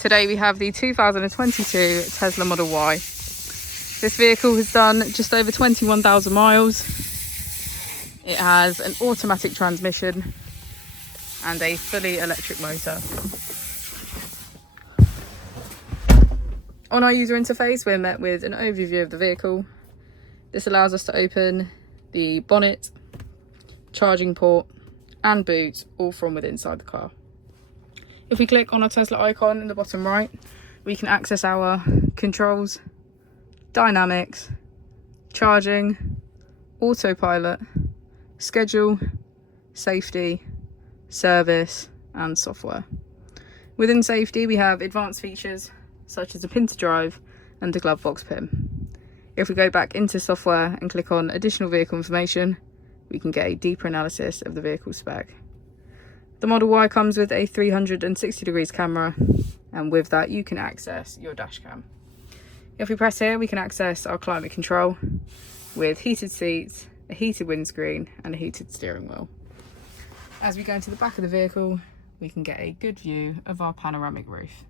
Today we have the 2022 Tesla Model Y. This vehicle has done just over 21,000 miles. It has an automatic transmission and a fully electric motor. On our user interface, we're met with an overview of the vehicle. This allows us to open the bonnet, charging port and boot, all from within inside the car. If we click on our Tesla icon in the bottom right, we can access our controls, dynamics, charging, autopilot, schedule, safety, service and software. Within safety, we have advanced features such as a pin to drive and a glove box pin. If we go back into software and click on additional vehicle information, we can get a deeper analysis of the vehicle spec. The Model Y comes with a 360 degrees camera, and with that you can access your dash cam. If we press here, we can access our climate control with heated seats, a heated windscreen and a heated steering wheel. As we go into the back of the vehicle, we can get a good view of our panoramic roof.